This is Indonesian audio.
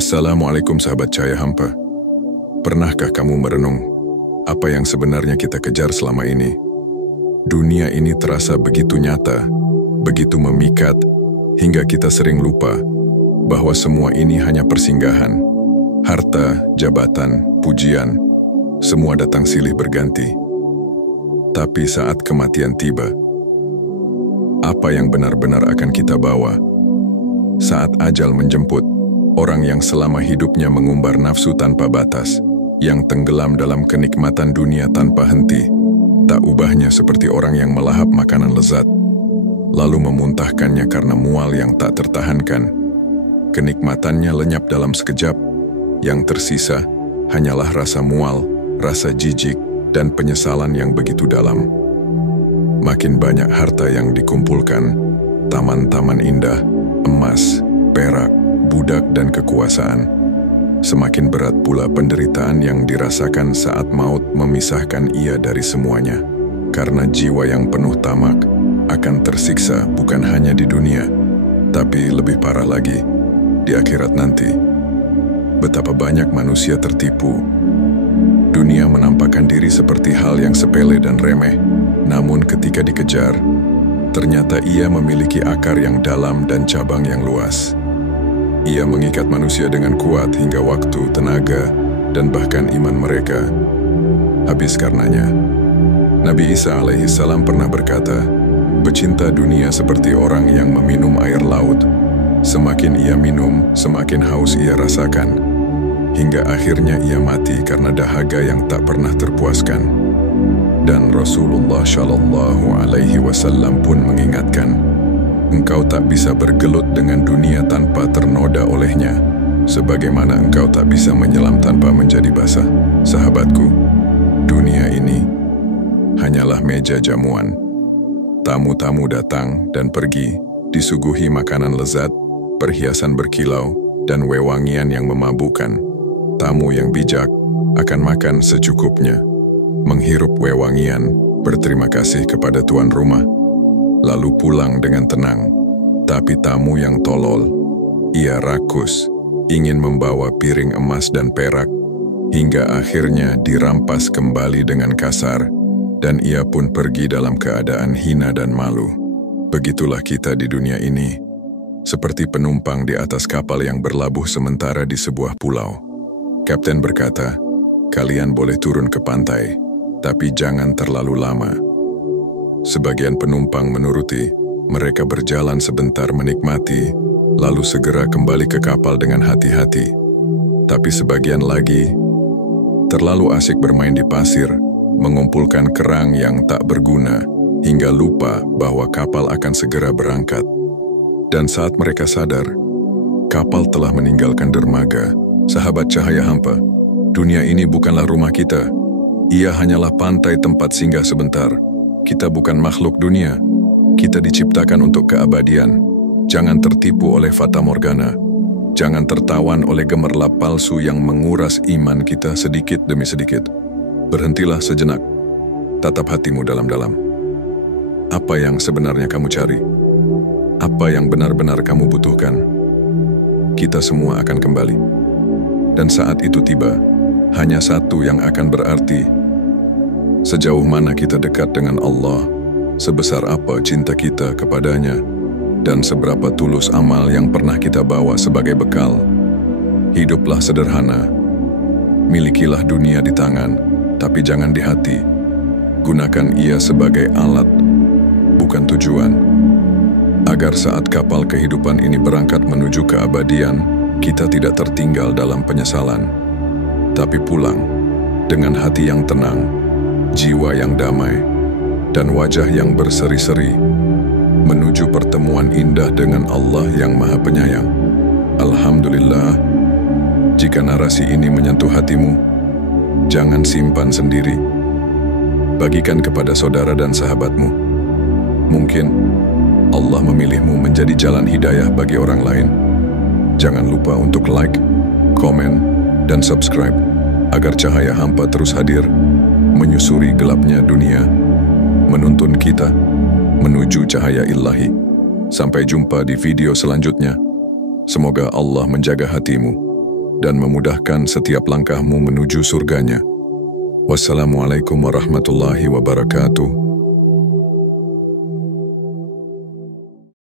Assalamualaikum sahabat cahaya hampa. Pernahkah kamu merenung apa yang sebenarnya kita kejar selama ini? Dunia ini terasa begitu nyata, begitu memikat, hingga kita sering lupa bahwa semua ini hanya persinggahan. Harta, jabatan, pujian, semua datang silih berganti. Tapi saat kematian tiba, apa yang benar-benar akan kita bawa? Saat ajal menjemput, orang yang selama hidupnya mengumbar nafsu tanpa batas, yang tenggelam dalam kenikmatan dunia tanpa henti, tak ubahnya seperti orang yang melahap makanan lezat, lalu memuntahkannya karena mual yang tak tertahankan. Kenikmatannya lenyap dalam sekejap, yang tersisa hanyalah rasa mual, rasa jijik, dan penyesalan yang begitu dalam. Makin banyak harta yang dikumpulkan, taman-taman indah, emas, perak, budak dan kekuasaan, semakin berat pula penderitaan yang dirasakan saat maut memisahkan ia dari semuanya. Karena jiwa yang penuh tamak akan tersiksa bukan hanya di dunia, tapi lebih parah lagi, di akhirat nanti. Betapa banyak manusia tertipu. Dunia menampakkan diri seperti hal yang sepele dan remeh, namun ketika dikejar, ternyata ia memiliki akar yang dalam dan cabang yang luas. Ia mengikat manusia dengan kuat hingga waktu, tenaga, dan bahkan iman mereka habis karenanya. Nabi Isa alaihissalam pernah berkata, pecinta dunia seperti orang yang meminum air laut. Semakin ia minum, semakin haus ia rasakan, hingga akhirnya ia mati karena dahaga yang tak pernah terpuaskan. Dan Rasulullah Shallallahu Alaihi Wasallam pun mengingatkan, engkau tak bisa bergelut dengan dunia tanpa ternoda olehnya, sebagaimana engkau tak bisa menyelam tanpa menjadi basah. Sahabatku, dunia ini hanyalah meja jamuan. Tamu-tamu datang dan pergi, disuguhi makanan lezat, perhiasan berkilau, dan wewangian yang memabukkan. Tamu yang bijak akan makan secukupnya, menghirup wewangian, berterima kasih kepada tuan rumah, lalu pulang dengan tenang. Tapi tamu yang tolol, ia rakus, ingin membawa piring emas dan perak, hingga akhirnya dirampas kembali dengan kasar, dan ia pun pergi dalam keadaan hina dan malu. Begitulah kita di dunia ini, seperti penumpang di atas kapal yang berlabuh sementara di sebuah pulau. Kapten berkata, kalian boleh turun ke pantai, tapi jangan terlalu lama. Sebagian penumpang menuruti, mereka berjalan sebentar menikmati, lalu segera kembali ke kapal dengan hati-hati. Tapi sebagian lagi terlalu asik bermain di pasir, mengumpulkan kerang yang tak berguna, hingga lupa bahwa kapal akan segera berangkat. Dan saat mereka sadar, kapal telah meninggalkan dermaga. Sahabat cahaya hampa, dunia ini bukanlah rumah kita. Ia hanyalah pantai tempat singgah sebentar. Kita bukan makhluk dunia. Kita diciptakan untuk keabadian. Jangan tertipu oleh fata morgana. Jangan tertawan oleh gemerlap palsu yang menguras iman kita sedikit demi sedikit. Berhentilah sejenak. Tatap hatimu dalam-dalam. Apa yang sebenarnya kamu cari? Apa yang benar-benar kamu butuhkan? Kita semua akan kembali. Dan saat itu tiba, hanya satu yang akan berarti. Sejauh mana kita dekat dengan Allah, sebesar apa cinta kita kepadanya, dan seberapa tulus amal yang pernah kita bawa sebagai bekal. Hiduplah sederhana. Milikilah dunia di tangan, tapi jangan di hati. Gunakan ia sebagai alat, bukan tujuan. Agar saat kapal kehidupan ini berangkat menuju keabadian, kita tidak tertinggal dalam penyesalan, tapi pulang dengan hati yang tenang, jiwa yang damai, dan wajah yang berseri-seri, menuju pertemuan indah dengan Allah yang Maha Penyayang. Alhamdulillah, jika narasi ini menyentuh hatimu, jangan simpan sendiri. Bagikan kepada saudara dan sahabatmu. Mungkin Allah memilihmu menjadi jalan hidayah bagi orang lain. Jangan lupa untuk like, komen, dan subscribe agar cahaya hampa terus hadir, menyusuri gelapnya dunia, menuntun kita menuju cahaya ilahi. Sampai jumpa di video selanjutnya. Semoga Allah menjaga hatimu dan memudahkan setiap langkahmu menuju surganya. Wassalamualaikum warahmatullahi wabarakatuh.